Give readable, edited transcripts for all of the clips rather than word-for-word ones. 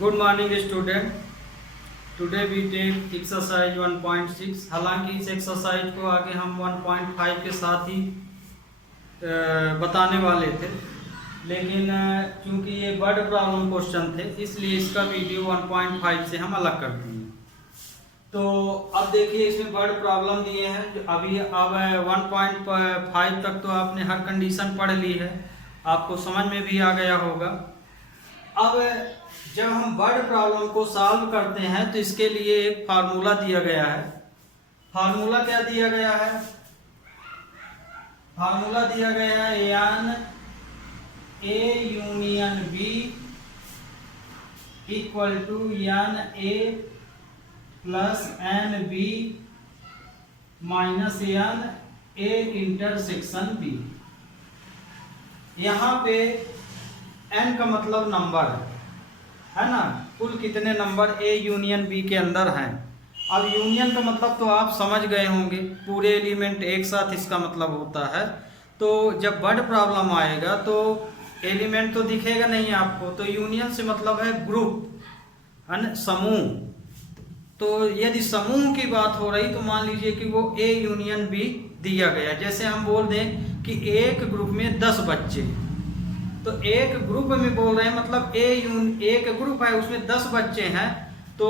Good morning student. Today we take exercise 1.6। हालांकि इस exercise को आगे हम 1.5 के साथ ही बताने वाले थे, लेकिन चूंकि ये वर्ड प्रॉब्लम क्वेश्चन थे इसलिए इसका वीडियो 1.5 से हम अलग कर दिए। तो अब देखिए इसमें वर्ड प्रॉब्लम दिए हैं जो अभी अब 1.5 तक तो आपने हर कंडीशन पढ़ ली है, आपको समझ में भी आ गया होगा। अब जब हम वर्ड प्रॉब्लम को सॉल्व करते हैं तो इसके लिए एक फार्मूला दिया गया है। फार्मूला क्या दिया गया है? फार्मूला दिया गया है n A union B equal to n A plus n B minus n A intersection B. यहाँ पे एन का मतलब नंबर है ना, कुल कितने नंबर ए यूनियन बी के अंदर हैं। अब यूनियन का मतलब तो आप समझ गए होंगे, पूरे एलिमेंट एक साथ इसका मतलब होता है। तो जब वर्ड प्रॉब्लम आएगा तो एलिमेंट तो दिखेगा नहीं आपको, तो यूनियन से मतलब है ग्रुप, है ना, समूह। तो यदि समूह की बात हो रही तो मान लीजिए कि वो ए यूनियन बी दिया गया। जैसे हम बोल दें कि एक ग्रुप में 10 बच्चे, तो एक ग्रुप में बोल रहे हैं मतलब एक ग्रुप है उसमें 10 बच्चे हैं, तो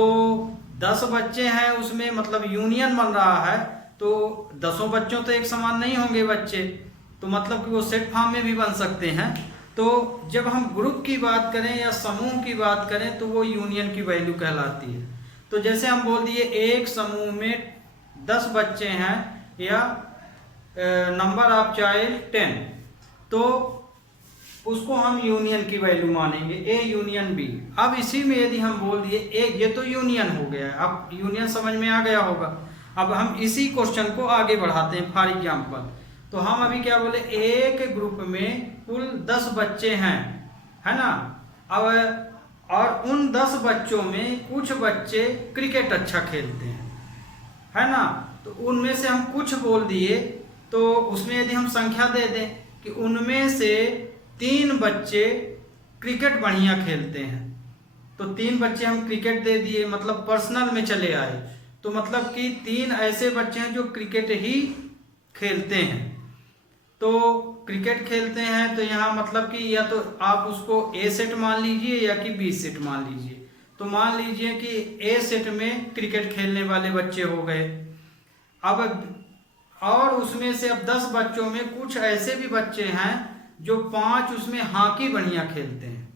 10 बच्चे हैं उसमें मतलब यूनियन बन रहा है। तो 10 बच्चों तो एक समान नहीं होंगे बच्चे, तो मतलब कि वो सेट फॉर्म में भी बन सकते हैं। तो जब हम ग्रुप की बात करें या समूह की बात करें तो वो यूनियन की वैल्यू कहलाती है। तो जैसे हम बोल दिए एक समूह में 10 बच्चे हैं या नंबर ऑफ चाइल्ड 10, तो उसको हम यूनियन की वैल्यू मानेंगे ए यूनियन बी। अब इसी में यदि हम बोल दिए एक, ये तो यूनियन हो गया है, अब यूनियन समझ में आ गया होगा। अब हम इसी क्वेश्चन को आगे बढ़ाते हैं। फॉर एग्जांपल तो हम अभी क्या बोले, एक ग्रुप में कुल 10 बच्चे हैं, है ना। अब और उन 10 बच्चों में कुछ बच्चे क्रिकेट अच्छा खेलते हैं, है ना। तो उनमें से हम कुछ बोल दिए, तो उसमें यदि हम संख्या दे दें कि उनमें से 3 बच्चे क्रिकेट बढ़िया खेलते हैं, तो 3 बच्चे हम क्रिकेट दे दिए, मतलब पर्सनल में चले आए। तो मतलब कि 3 ऐसे बच्चे हैं जो क्रिकेट ही खेलते हैं। तो क्रिकेट खेलते हैं तो यहाँ मतलब कि या तो आप उसको ए सेट मान लीजिए या कि बी सेट मान लीजिए। तो मान लीजिए कि ए सेट में क्रिकेट खेलने वाले बच्चे हो गए। अब और उसमें से अब 10 बच्चों में कुछ ऐसे भी बच्चे हैं जो 5 उसमें हॉकी बढ़िया खेलते हैं,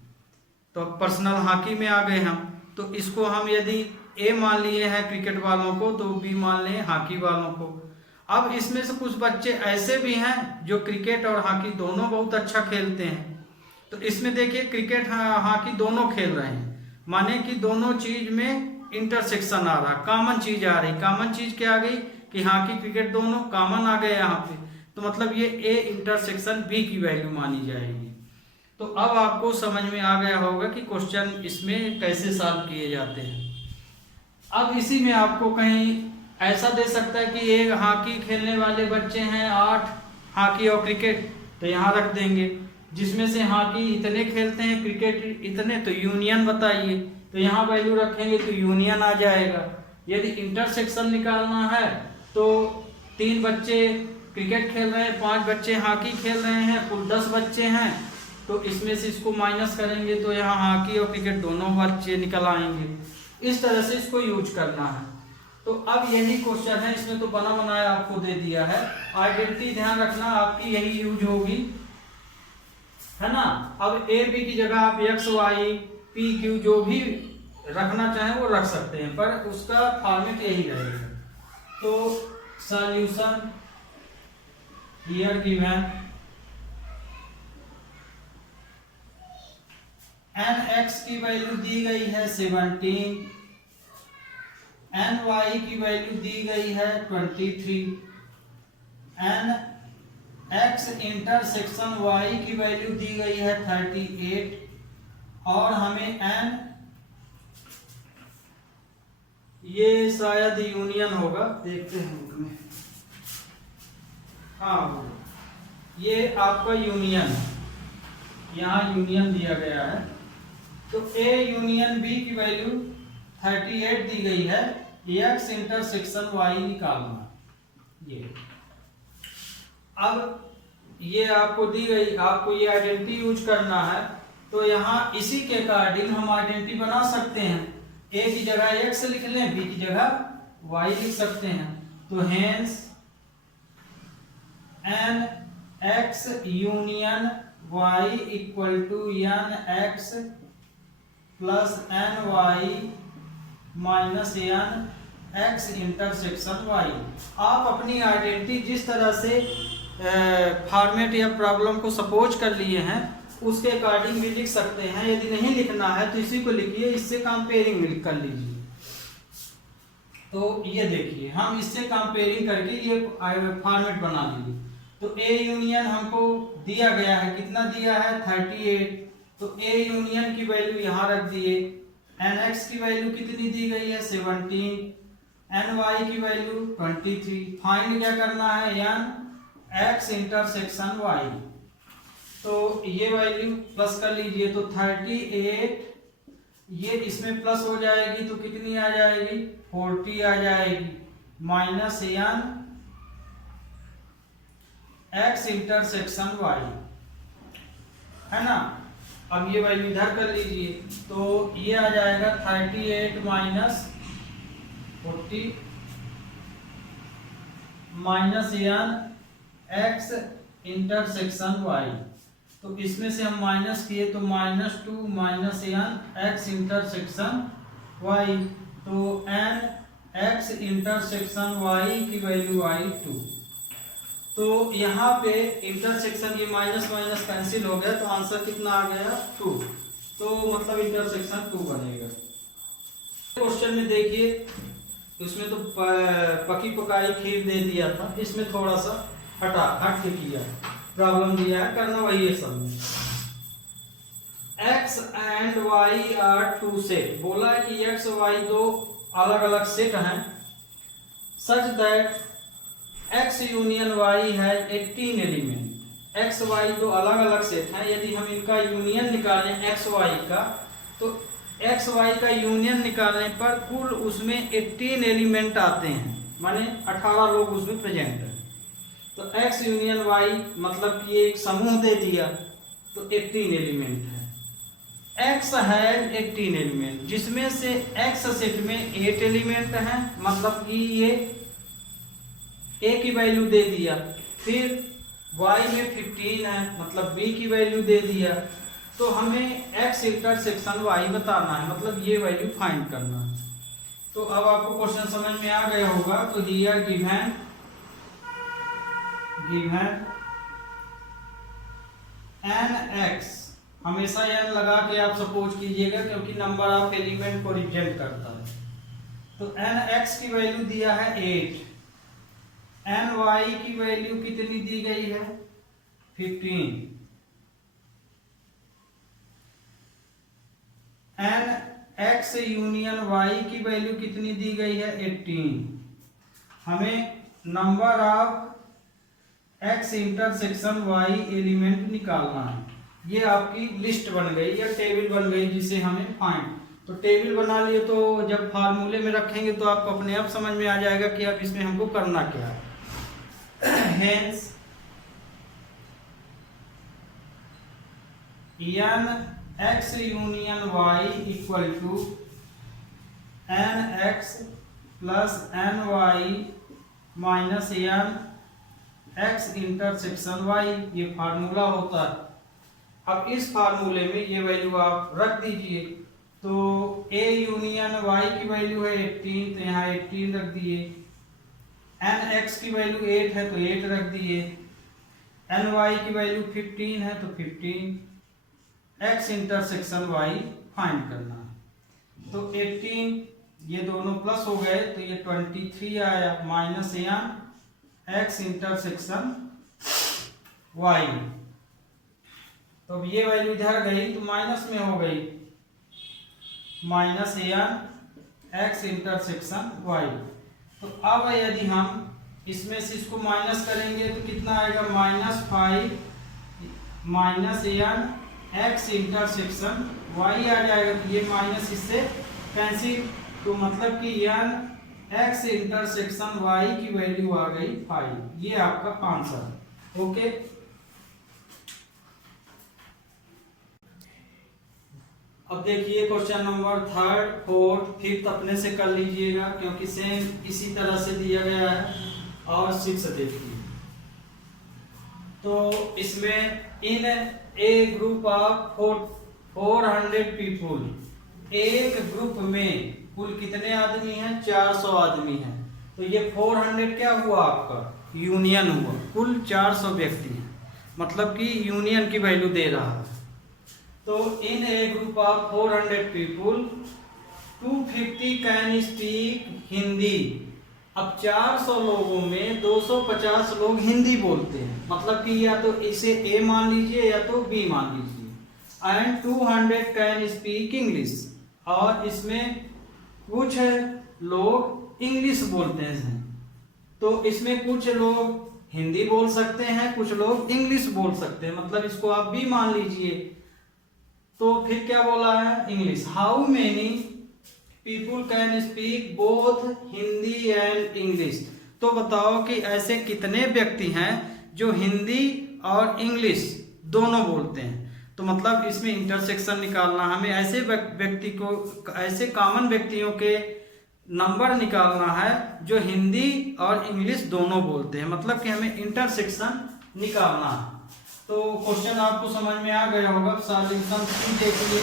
तो पर्सनल हॉकी में आ गए हम। तो इसको हम यदि ए मान लिए हैं क्रिकेट वालों को, तो बी मान लें हॉकी वालों को। अब इसमें से कुछ बच्चे ऐसे भी हैं जो क्रिकेट और हॉकी दोनों बहुत अच्छा खेलते हैं। तो इसमें देखिए क्रिकेट हॉकी दोनों खेल रहे हैं, माने कि दोनों चीज में इंटरसेक्शन आ रहा, कॉमन चीज आ रही। कॉमन चीज क्या आ गई कि हॉकी क्रिकेट दोनों कॉमन आ गए यहाँ पे, तो मतलब ये ए इंटरसेक्शन बी की वैल्यू मानी जाएगी। तो अब आपको समझ में आ गया होगा कि क्वेश्चन इसमें कैसे सॉल्व किए जाते हैं। अब इसी में आपको कहीं ऐसा दे सकता है कि एक हॉकी खेलने वाले बच्चे हैं 8, हॉकी और क्रिकेट, तो यहाँ रख देंगे। जिसमें से हॉकी इतने खेलते हैं, क्रिकेट इतने, तो यूनियन बताइए, तो यहाँ वैल्यू रखेंगे तो यूनियन आ जाएगा। यदि इंटरसेक्शन निकालना है तो 3 बच्चे क्रिकेट खेल रहे हैं, 5 बच्चे हॉकी खेल रहे हैं, कुल 10 बच्चे हैं, तो इसमें से इसको माइनस करेंगे तो यहाँ हॉकी और क्रिकेट दोनों बच्चे निकल आएंगे। इस तरह से इसको यूज करना है। तो अब यही क्वेश्चन है, इसमें तो बना बनाया आपको दे दिया है। आइडेंटिटी ध्यान रखना आपकी यही यूज होगी, है ना। अब ए बी की जगह आप एक्स वाई पी क्यू जो भी रखना चाहें वो रख सकते हैं, पर उसका फॉर्मेट यही रहेगा। तो solution here given an x की वैल्यू दी गई है 17, एन वाई की वैल्यू दी गई है 23, एन एक्स इंटरसेक्शन वाई की वैल्यू दी गई है 38, और हमें एन, ये शायद यूनियन होगा, देखते हैं बुक में। हाँ ये आपका यूनियन, यहाँ यूनियन दिया गया है। तो A यूनियन B की वैल्यू 38 दी गई है, x इंटरसेक्शन y निकालना। ये अब ये आपको दी गई, आपको ये आइडेंटिटी यूज करना है। तो यहाँ इसी के अकॉर्डिंग हम आइडेंटिटी बना सकते हैं। A की जगह x लिख लें, B की जगह y लिख सकते हैं। तो hence n x union y equal to n x plus n y minus n x intersection y। आप अपनी आइडेंटिटी जिस तरह से फॉर्मेट या प्रॉब्लम को सपोज कर लिए हैं उसके अकॉर्डिंग भी लिख सकते हैं। यदि नहीं लिखना है तो इसी को लिखिए, इससे कंपेयरिंग कर लीजिए। तो ये देखिए, हम इससे कंपेयरिंग करके ये फॉर्मेट बना लीजिए। तो A यूनियन हमको दिया गया है, कितना दिया है 38। तो A यूनियन की वैल्यू यहाँ रख दिए, nx की वैल्यू कितनी दी गई है 17, ny की वैल्यू 23। फाइंड क्या करना है, n x इंटरसेक्शन y। तो ये वैल्यू प्लस कर लीजिए, तो 38 ये इसमें प्लस हो जाएगी तो कितनी आ जाएगी 40 आ जाएगी, minus n x intersection y, है ना। अब ये वैल्यू इधर कर लीजिए, तो ये आ जाएगा 38 minus 40 minus n x intersection y। तो इसमें से हम माइनस किए तो -2 minus n x intersection y। तो n x इंटरसेक्शन y की वैल्यू आई 2। तो यहाँ पे इंटरसेक्शन ये माइनस माइनस कैंसिल हो गया, तो आंसर कितना आ गया 2। तो मतलब इंटरसेक्शन 2 बनेगा। क्वेश्चन में देखिए, इसमें तो पकी पकाई खीर दे दिया था, इसमें थोड़ा सा हट के किया, प्रॉब्लम दिया है, करना वही है सब में। x and y are 2 set, बोला है कि x y दो अलग अलग सेट हैं, such that x union y है 18 एलिमेंट। x y दो अलग अलग सेट हैं, यदि हम इनका यूनियन निकालें x y का, तो x y का यूनियन निकालने पर कुल उसमें 18 एलिमेंट आते हैं, माने 18 लोग उसमें प्रेजेंट हैं। तो x यूनियन y मतलब कि एक समूह दे दिया, तो 18 एलिमेंट है। x है 18 एलिमेंट, जिसमें से x सेट में 8 एलिमेंट हैं, मतलब कि ये a की वैल्यू दे दिया। फिर y में 15 है, मतलब b की वैल्यू दे दिया। तो हमें x इंटरसेक्शन y बताना है, मतलब ये वैल्यू फाइंड करना है। तो अब आपको क्वेश्चन समझ में आ गया होगा। तो हियर गिवन nx, हमेशा n लगा के आप सपोज कीजिएगा, क्योंकि नंबर ऑफ एलिमेंट को रिप्रेजेंट करता है। तो nx की वैल्यू दिया है 8, ny की वैल्यू कितनी दी गई है 15, nx यूनियन y की वैल्यू कितनी दी गई है 18। हमें number of x intersection y element निकालना है। ये आपकी लिस्ट बन गई या टेबल बन गई, जिसे हमें फाइंड। तो टेबल बना लिए, तो जब फार्मूले में रखेंगे तो आपको अपने आप समझ में आ जाएगा कि अब इसमें हमको करना क्या है। Hence n x union y equal to n x plus n y minus n x intersection y, ये फार्मूला होता है। अब इस फार्मूले में ये वैल्यू आप रख दीजिए। तो a यूनियन y की वैल्यू है 18, तो यहाँ 18 रख दिए। n x की वैल्यू 8 है, तो 8 रख दिए। n y की वैल्यू 15 है, तो 15। x इंटरसेक्शन y फाइंड करना है। तो 18 ये दोनों प्लस हो गए, तो ये 23 आया, minus n x intersection y। तो अब ये वैल्यू इधर गई तो माइनस में हो गई, minus n x intersection y। तो अब यदि हम इसमें से इसको माइनस करेंगे तो कितना आएगा -5 minus n X intersection Y आ जाएगा, तो ये माइनस इससे कैंसिल, तो मतलब कि यन एक्स इंटरसेक्शन वाई की वैल्यू आ गई 5। ये आपका आंसर। ओके, अब देखिए क्वेश्चन नंबर 3, 4, 5 अपने से कर लीजिएगा क्योंकि सेम इसी तरह से दिया गया है। और 6 देखिए, तो इसमें इन ए ग्रुप ऑफ 400 पीपुल, एक ग्रुप में कुल कितने आदमी हैं? 400 आदमी हैं। तो ये 400 क्या हुआ आपका? यूनियन हुआ, कुल 400 व्यक्ति हैं, मतलब कि यूनियन की वैल्यू दे रहा है। तो in a group of 400 people 250 can speak Hindi. अब 400 लोगों में 250 लोग हिंदी बोलते हैं, मतलब कि या तो इसे ए मान लीजिए या तो बी मान लीजिए। एंड 200 कैन स्पीक इंग्लिश, और इसमें कुछ लोग इंग्लिश बोलते हैं, तो इसमें कुछ लोग हिंदी बोल सकते हैं, कुछ लोग इंग्लिश बोल सकते हैं, मतलब इसको आप बी मान लीजिए। तो फिर क्या बोला है? English. How many people can speak both Hindi and English. तो बताओ कि ऐसे कितने व्यक्ति हैं जो हिंदी और इंग्लिश दोनों बोलते हैं। तो मतलब इसमें इंटरसेक्शन निकालना, हमें ऐसे व्यक्ति को, ऐसे कॉमन व्यक्तियों के नंबर निकालना है जो हिंदी और इंग्लिश दोनों बोलते हैं, मतलब कि हमें इंटरसेक्शन निकालना है। तो क्वेश्चन आपको समझ में आ गया होगा। सॉल्यूशन देखिए,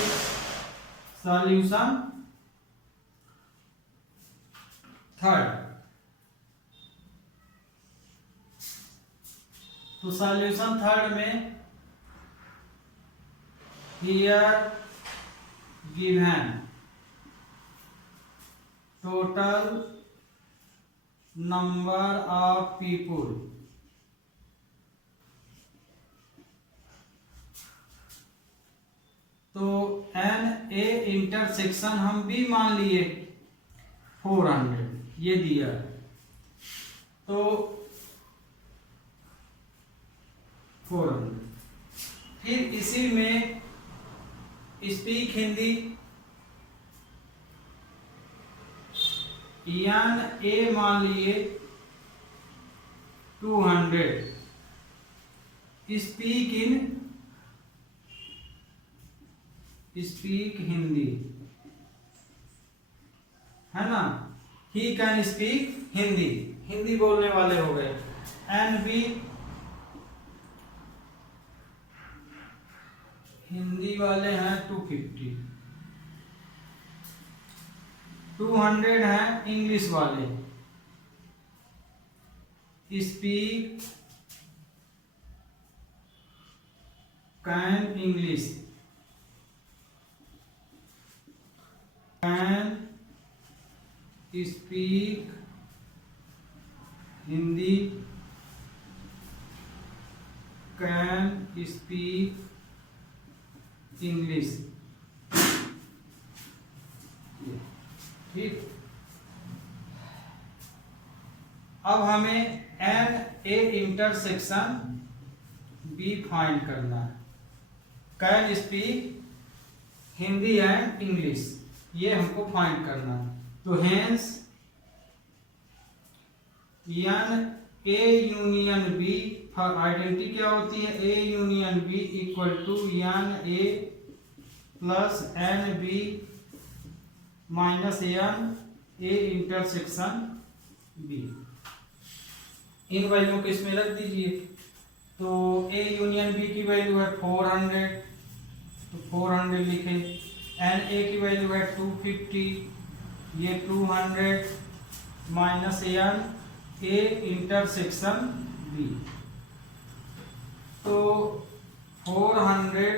सॉल्यूशन 3। तो सॉल्यूशन 3 में here given total number of people, तो एन ए इंटरसेक्शन हम भी मान लिए 400, ये दिया। तो 400, फिर इसी में स्पीक हिंदी, यान ए मान लिए 200, स्पीक हिंदी, है ना। He can speak Hindi, Hindi बोलने वाले हो गए। एंड बी हिंदी वाले हैं 250, 200 हैं इंग्लिश वाले, speak can English, can speak Hindi, can speak English. ठीक, अब हमें n A intersection B find करना है। Can speak Hindi and English, ये हमको फाइंड करना है। तो hence n A union B, identity क्या होती है? A union B equal to n A plus n B minus N A intersection B. इन वैल्यू को इसमें रख दीजिए। तो ए यूनियन बी की वैल्यू है 400, तो 400 लिखे। एन ए की वैल्यू है 250, ये 200 minus N A intersection B. तो 400,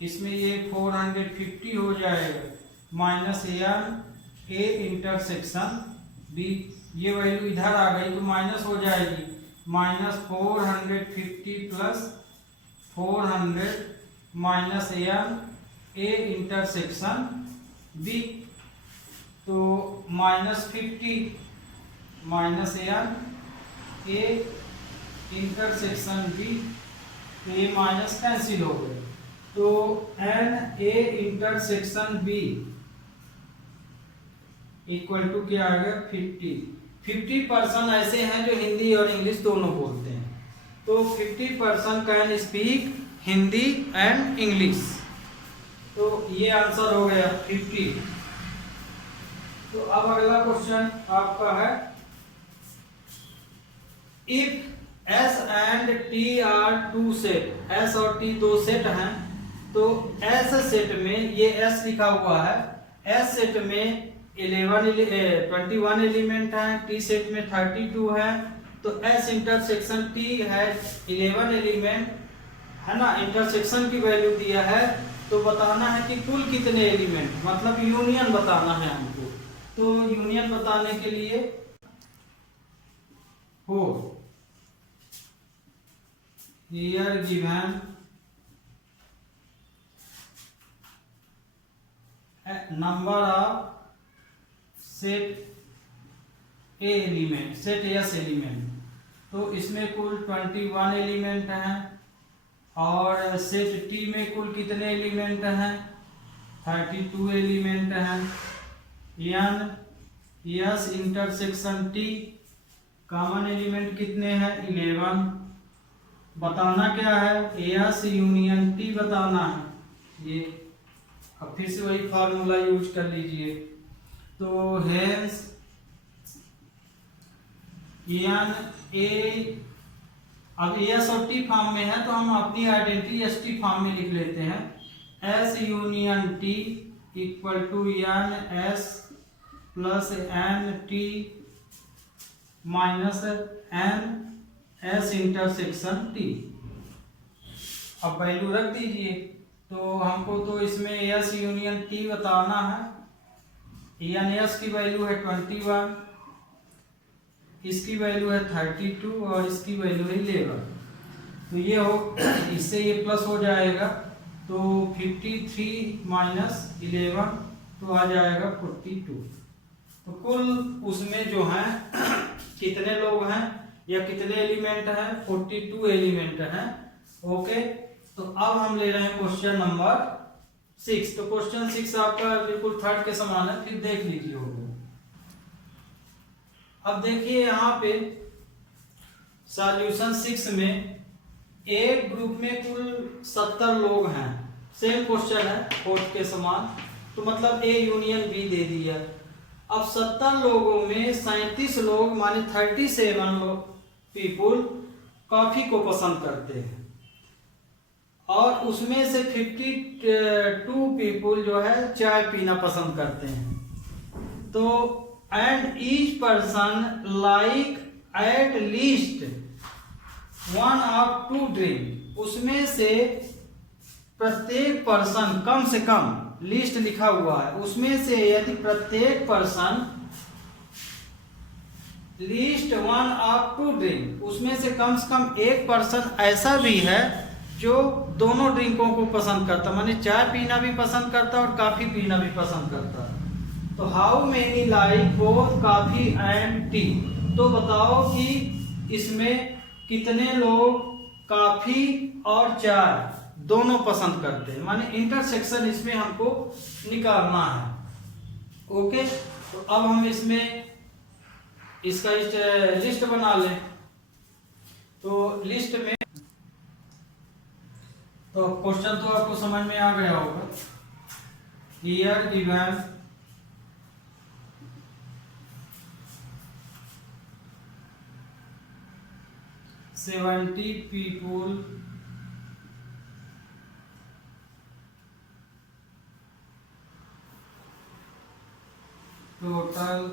इसमें ये 450 हो जाएगा, minus N A intersection B, ये वैल्यू इधर आ गई तो माइनस हो जाएगी, minus 450 plus 400 minus N A intersection B. तो -50 minus N A intersection B, तो ये माइनस कैंसिल हो गए। तो n A intersection B equal to क्या आ गया 50% ऐसे हैं जो हिंदी और इंग्लिश दोनों बोलते हैं, तो 50% can speak Hindi and English, तो ये आंसर हो गया 50। तो अब अगला क्वेश्चन आपका है, if S and T are two set, S और टी दो सेट हैं, तो एस सेट में ये एस लिखा हुआ है, एस सेट में 21 एलिमेंट है, टी सेट में 32 है, तो एस इंटरसेक्शन टी है 11 एलिमेंट है ना, इंटरसेक्शन की वैल्यू दिया है, तो बताना है कि कुल कितने एलिमेंट, मतलब यूनियन बताना है हमको। तो यूनियन बताने के लिए हो here given number of set A element, set S element, तो इसमें कुल 21 एलिमेंट हैं, और सेट टी में कुल कितने एलिमेंट हैं 32 एलिमेंट हैं, n S intersection T common element कितने हैं 11, बताना क्या है एस यूनियन टी बताना है। ये अब फिर से वही फार्मूला यूज कर लीजिए, तो हेंस एन ए, अब एस और टी फॉर्म में है तो हम अपनी आइडेंटिटी एस टी फॉर्म में लिख लेते हैं, S union T equal to n S plus n T minus n S intersection T. अब वैल्यू रख दीजिए, तो हमको तो इसमें एस यूनियन टी बताना है, एन एस की वैल्यू है 21, इसकी वैल्यू है 32 और इसकी वैल्यू है 11, तो ये हो इससे ये प्लस हो जाएगा, तो 53 माइनस 11 तो आ जाएगा 42। तो कुल उसमें जो है कितने लोग हैं या कितने एलिमेंट हैं 42 एलिमेंट हैं। ओके, तो अब हम ले रहे हैं क्वेश्चन नंबर 6। तो क्वेश्चन 6 आपका बिल्कुल थर्ड के समान है, फिर देख लीजिए होगा। अब देखिए यहाँ पे सॉल्यूशन 6 में एक ग्रुप में कुल 70 लोग हैं, सेम क्वेश्चन है फोर्थ के समान, तो मतलब ए यूनियन बी दे दिया। अब 70 लोगों में 37 लोग माने 37 पीपुल कॉफी को पसंद करते हैं, और उसमें से 52 पीपुल जो है चाय पीना पसंद करते हैं। तो and each person like at least one of two drink, उसमें से प्रत्येक पर्सन कम से कम, लिस्ट लिखा हुआ है, उसमें से यदि प्रत्येक person least one of two drink, उसमें से कम एक पर्सन ऐसा भी है जो दोनों ड्रिंकों को पसंद करता, माने चाय पीना भी पसंद करता और कॉफी पीना भी पसंद करता। तो how many like both coffee and T, तो बताओ कि इसमें कितने लोग कॉफी और चाय दोनों पसंद करते हैं, माने इंटरसेक्शन इसमें हमको निकालना है। ओके, तो अब हम इसमें इसका लिस्ट बना लें। तो लिस्ट में तो क्वेश्चन तो आपको समझ में आ गया होगा, here given seventy people total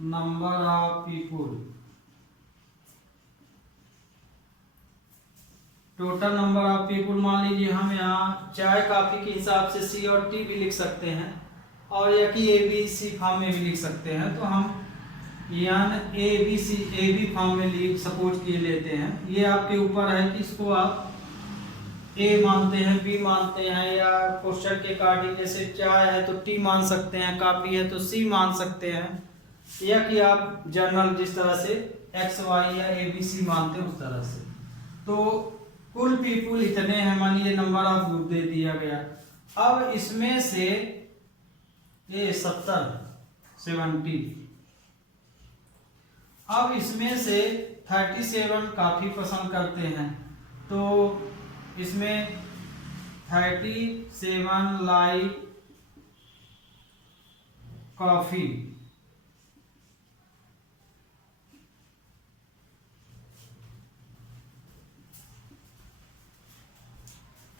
number of people, total number of people मान लीजिए हम यहाँ चाय कॉफी के हिसाब से सी और टी भी लिख सकते हैं, और या कि ए बी सी फॉर्म में भी लिख सकते हैं। तो हम n A B C A B form में लिख सपोज किए लेते हैं, ये आपके ऊपर है कि इसको आप ए मानते हैं, बी मानते हैं, या क्वेश्चन के अकॉर्डिंग जैसे चाय है तो टी मान सकते हैं, कॉफी है तो सी मान सकते हैं, या कि आप जनरल जिस तरह से एक्स वाई या ए बी सी मानते हैं उस तरह से। तो कुल पीपुल इतने हैं, मान लीजिए नंबर ऑफ ग्रुप दे दिया गया। अब इसमें से ये 70 अब इसमें से 37 काफी पसंद करते हैं, तो इसमें 37 लाइक कॉफी।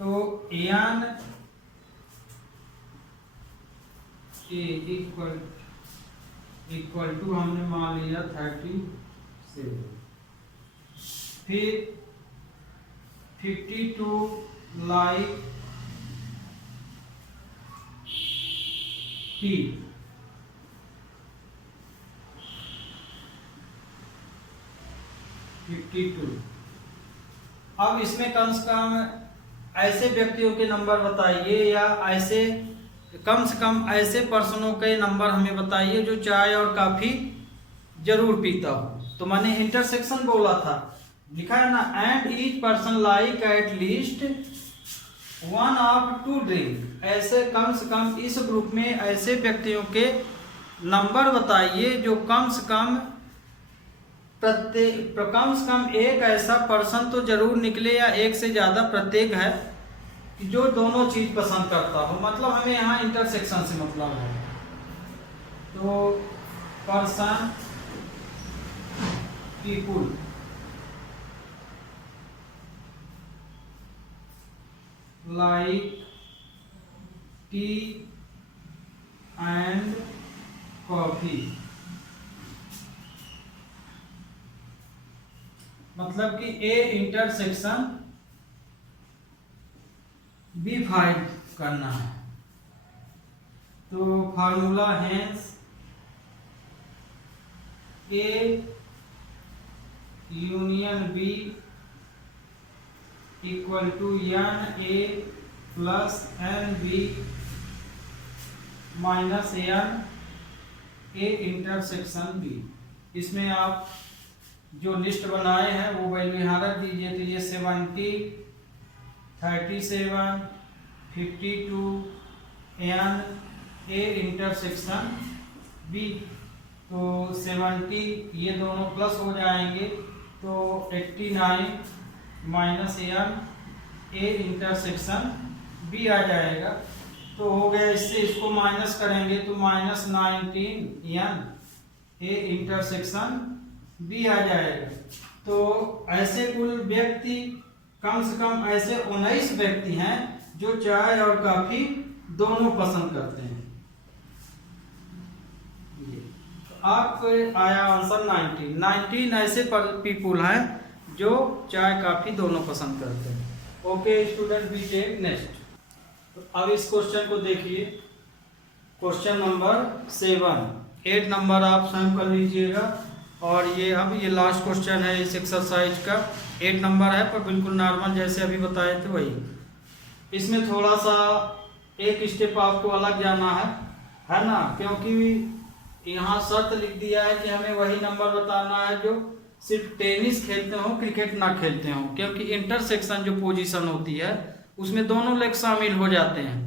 तो एन इक्वल टू हमने मान लिया 37, फिर 52 लाइक टी। अब इसमें कम से कम ऐसे व्यक्तियों के नंबर बताइए, या ऐसे कम से कम ऐसे पर्सनों के नंबर हमें बताइए जो चाय और काफी जरूर पीता हो। तो मैंने इंटरसेक्शन बोला था, लिखा है ना, and each person like at least 1 of 2 drink. ऐसे कम से कम इस ग्रुप में ऐसे व्यक्तियों के नंबर बताइए जो कम से कम एक ऐसा पर्सन तो जरूर निकले, या एक से ज्यादा प्रत्येक है कि जो दोनों चीज पसंद करता हो। मतलब हमें यहाँ इंटरसेक्शन से मतलब है, तो person people like tea and coffee. मतलब कि ए इंटरसेक्शन बी फाइंड करना है। तो formula hence A union B equal to n A plus n B minus N A intersection B. इसमें आप जो लिस्ट बनाए हैं वो वैल्यू यहाँ रख दीजिए। तो ये 70, 37, 52 एन ए इंटरसेक्शन बी। तो 70 ये दोनों प्लस हो जाएंगे, तो 89 minus N A intersection B आ जाएगा। तो हो गया, इससे इसको माइनस करेंगे तो minus 19 N A intersection B आ जाएगा। तो ऐसे कुल व्यक्ति कम से कम ऐसे 19 व्यक्ति हैं जो चाय और कॉफी दोनों पसंद करते हैं। तो आपको आया आंसर 19 ऐसे पीपुल हैं जो चाय कॉफी दोनों पसंद करते हैं। Okay student, we take next. तो अब इस क्वेश्चन को देखिए, क्वेश्चन नंबर 7। 8 नंबर आप स्वयं कर लीजिएगा। और ये लास्ट क्वेश्चन है इस एक्सरसाइज का। 8 नंबर है पर बिल्कुल नॉर्मल जैसे अभी बताए थे वही। इसमें थोड़ा सा एक स्टेप आपको अलग जाना है ना, क्योंकि यहाँ शर्त लिख दिया है कि हमें वही नंबर बताना है जो सिर्फ टेनिस खेलते हो, क्रिकेट ना खेलते हो। क्योंकि इंटरसेक्शन जो पोजीशन होती है उसमें दोनों लेग शामिल हो जाते हैं,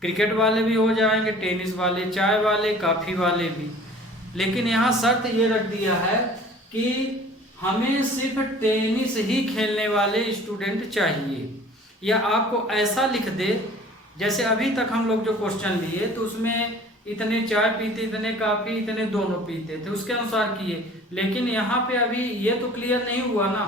क्रिकेट वाले भी हो जाएंगे, टेनिस वाले, चाय वाले, कॉफी वाले भी। लेकिन यहाँ शर्त ये रख दिया है कि हमें सिर्फ टेनिस ही खेलने वाले स्टूडेंट चाहिए। या आपको ऐसा लिख दे, जैसे अभी तक हम लोग जो क्वेश्चन लिए तो उसमें इतने चाय पीते, इतने कॉफी, इतने दोनों पीते थे, उसके अनुसार किए। लेकिन यहाँ पे अभी ये तो क्लियर नहीं हुआ ना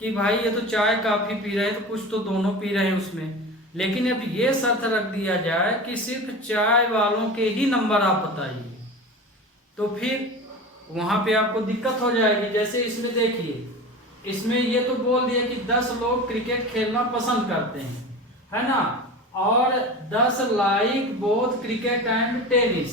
कि भाई ये तो चाय कॉफी पी रहे हैं तो कुछ तो दोनों पी रहे हैं उसमें। लेकिन अब ये शर्त रख दिया जाए कि सिर्फ चाय वालों के ही नंबर आप बताइए, तो फिर वहां पे आपको दिक्कत हो जाएगी। जैसे इसमें देखिए, इसमें ये तो बोल दिया कि 10 लोग क्रिकेट खेलना पसंद करते हैं, है ना, और 10 like both cricket and tennis,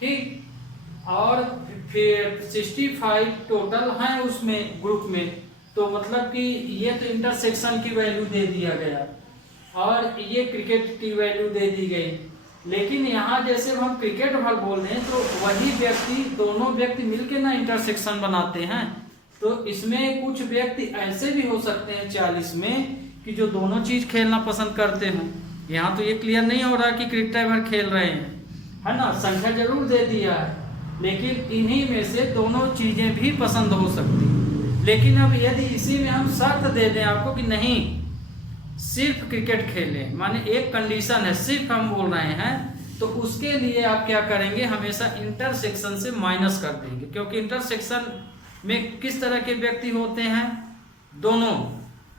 ठीक। और फिर 65 टोटल हैं उसमें ग्रुप में। तो मतलब कि ये तो इंटरसेक्शन की वैल्यू दे दिया गया और ये क्रिकेट की वैल्यू दे दी गई। लेकिन यहाँ जैसे हम क्रिकेट भर बोल रहे हैं तो वही व्यक्ति, दोनों व्यक्ति मिलके ना इंटरसेक्शन बनाते हैं, तो इसमें कुछ व्यक्ति ऐसे भी हो सकते हैं 40 में कि जो दोनों चीज खेलना पसंद करते हों। यहाँ तो ये क्लियर नहीं हो रहा कि क्रिकेट भर खेल रहे हैं, है ना, संख्या जरूर दे दिया है, लेकिन इन्हीं में से दोनों चीजें भी पसंद हो सकती। लेकिन अब यदि इसी में हम शर्त दे दें आपको कि नहीं सिर्फ क्रिकेट खेलें, माने एक कंडीशन है सिर्फ हम बोल रहे हैं, तो उसके लिए आप क्या करेंगे, हमेशा इंटरसेक्शन से माइनस कर देंगे, क्योंकि इंटरसेक्शन में किस तरह के व्यक्ति होते हैं, दोनों,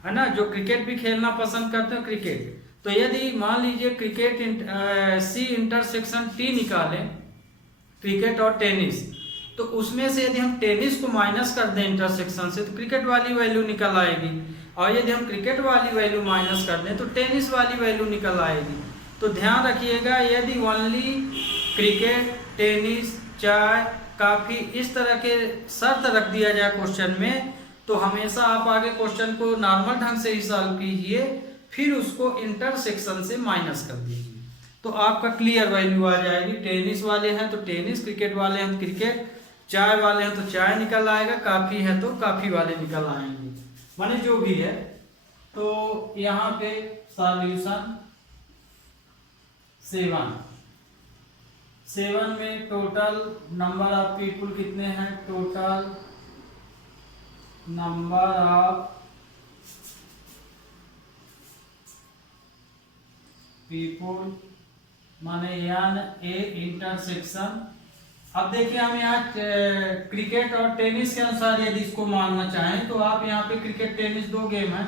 है ना, जो क्रिकेट भी खेलना पसंद करते हैं क्रिकेट। तो यदि मान लीजिए क्रिकेट सी इंटरसेक्शन टी निकालें, क्रिकेट और टेनिस, तो उसमें से यदि हम टेनिस को माइनस कर दें इंटरसेक्शन से तो क्रिकेट वाली वैल्यू निकल आएगी, और यदि हम क्रिकेट वाली वैल्यू माइनस कर दें तो टेनिस वाली वैल्यू निकल आएगी। तो ध्यान रखिएगा, यदि ओनली क्रिकेट, टेनिस, चाय, काफी इस तरह के शर्त रख दिया जाए क्वेश्चन में, तो हमेशा आप आगे क्वेश्चन को नॉर्मल ढंग से ही सॉल्व कीजिए, फिर उसको इंटरसेक्शन से माइनस कर दीजिए, तो आपका क्लियर वैल्यू आ जाएगी। टेनिस वाले हैं तो टेनिस, क्रिकेट वाले हैं तो क्रिकेट, चाय वाले हैं तो चाय निकल आएगा, काफी है तो काफी वाले निकल आएंगे, माने जो भी है। तो यहाँ पे सॉल्यूशन 7 में टोटल नंबर ऑफ पीपुल कितने हैं, टोटल नंबर ऑफ पीपुल माने यान ए इंटरसेक्शन। अब देखिए हम यहाँ क्रिकेट और टेनिस के अनुसार यदि इसको मानना चाहें तो आप यहाँ पे क्रिकेट टेनिस दो गेम है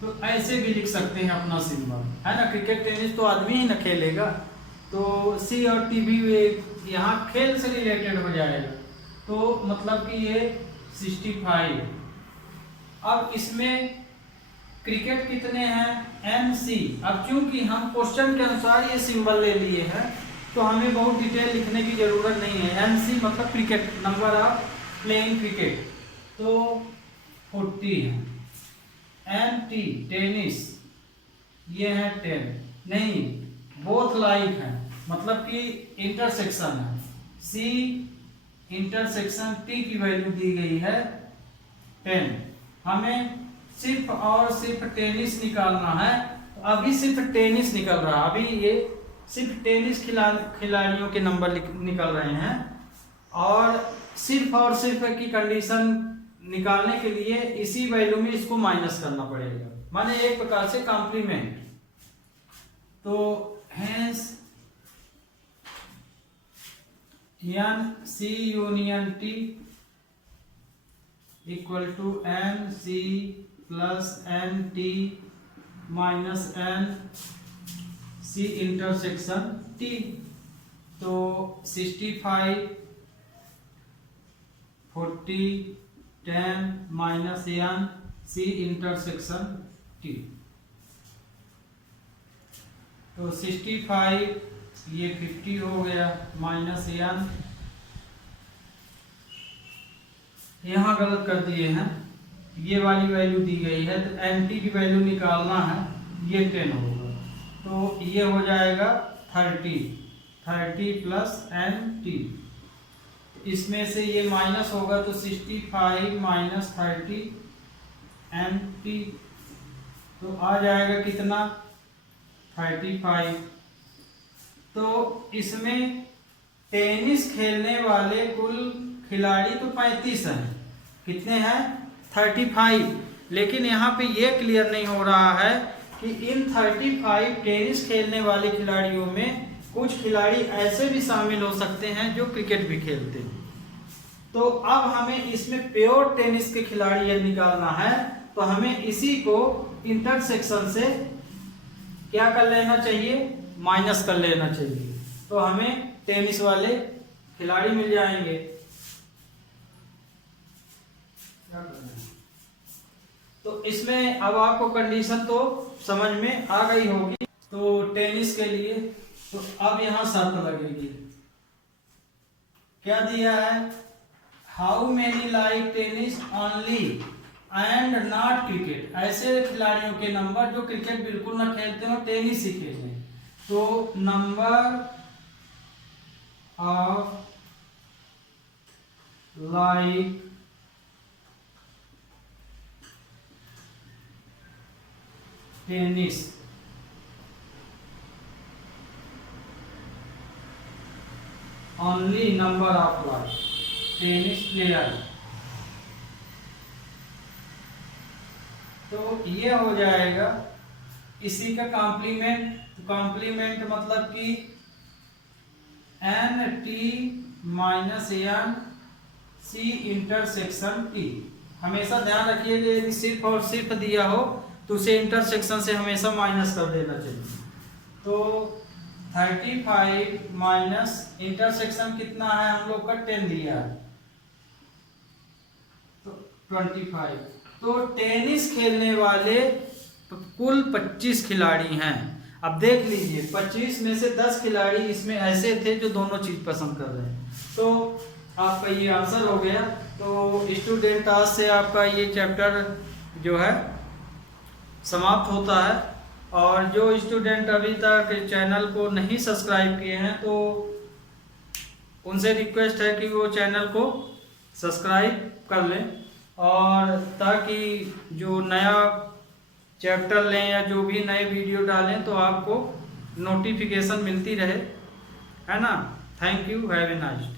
तो ऐसे भी लिख सकते हैं अपना सिंबल, है ना। क्रिकेट टेनिस तो आदमी ही न खेलेगा, तो सी और टी भी यहाँ खेल से रिलेटेड हो जाएगा, तो मतलब कि ये 65। अब इसमें क्रिकेट कितने हैं, MC। अब चूंकि हम क्वेश्चन के अनुसार ये सिंबल ले लिए हैं तो हमें बहुत डिटेल लिखने की जरूरत नहीं है। MC मतलब cricket, number of playing cricket, तो 40 है। MT टेनिस, ये है 10, नहीं बोथ लाइक है, मतलब कि इंटरसेक्शन है। C इंटरसेक्शन T की वैल्यू दी गई है 10। हमें सिर्फ और सिर्फ टेनिस निकालना है, अभी सिर्फ टेनिस निकल रहा है, अभी ये सिर्फ टेनिस खिलाड़ियों के नंबर निकल रहे हैं, और और सिर्फ की कंडीशन निकालने के लिए इसी वैल्यू में इसको माइनस करना पड़ेगा, माने एक प्रकार से कॉम्प्लीमेंट। तो hence NC union T equal to NC plus NT minus NC intersection T। तो 65 40 10 माइनस NC इंटरसेक्शन T। तो 65 ये 50 हो गया, माइनस N, यहाँ गलत कर दिए हैं, ये वाली वैल्यू दी गई है तो NT की वैल्यू निकालना है, ये 10 होगा, तो ये हो जाएगा 30 प्लस NT। इसमें से ये माइनस होगा तो 65 माइनस 30 NT, तो आ जाएगा कितना 35। तो इसमें टेनिस खेलने वाले कुल खिलाड़ी तो 35 हैं, कितने हैं 35, लेकिन यहाँ पे ये क्लियर नहीं हो रहा है कि इन 35 टेनिस खेलने वाले खिलाड़ियों में कुछ खिलाड़ी ऐसे भी शामिल हो सकते हैं जो क्रिकेट भी खेलते हैं। तो अब हमें इसमें प्योर टेनिस के खिलाड़ी यदि निकालना है तो हमें इसी को इंटरसेक्शन से क्या कर लेना चाहिए, माइनस कर लेना चाहिए, तो हमें टेनिस वाले खिलाड़ी मिल जाएंगे। तो इसमें अब आपको कंडीशन तो समझ में आ गई होगी। तो टेनिस के लिए तो अब यहां शर्त लगेगी, क्या दिया है, how many like tennis only and not cricket. ऐसे खिलाड़ियों के नंबर जो क्रिकेट बिल्कुल ना खेलते हो, टेनिस ही खेलते हैं। तो number of like tennis, only number of life, tennis player. तो ये हो जाएगा इसी का कॉम्प्लीमेंट। कॉम्प्लीमेंट मतलब कि n T minus n C intersection T. हमेशा ध्यान रखिए कि यदि सिर्फ और सिर्फ दिया हो तो उसे इंटरसेक्शन से हमेशा माइनस कर देना चाहिए। तो 35 माइनस इंटरसेक्शन कितना है हम लोग का 10 दिया है, तो 25। तो टेनिस खेलने वाले कुल 25 खिलाड़ी हैं। अब देख लीजिए 25 में से 10 खिलाड़ी इसमें ऐसे थे जो दोनों चीज पसंद कर रहे हैं। तो आपका ये आंसर हो गया। तो स्टूडेंट आज से आपका ये चैप्टर जो है समाप्त होता है। और जो स्टूडेंट अभी तक चैनल को नहीं सब्सक्राइब किए हैं तो उनसे रिक्वेस्ट है कि वो चैनल को सब्सक्राइब कर लें, और ताकि जो नया चैप्टर लें या जो भी नए वीडियो डालें तो आपको नोटिफिकेशन मिलती रहे, है ना। Thank you, have a nice day.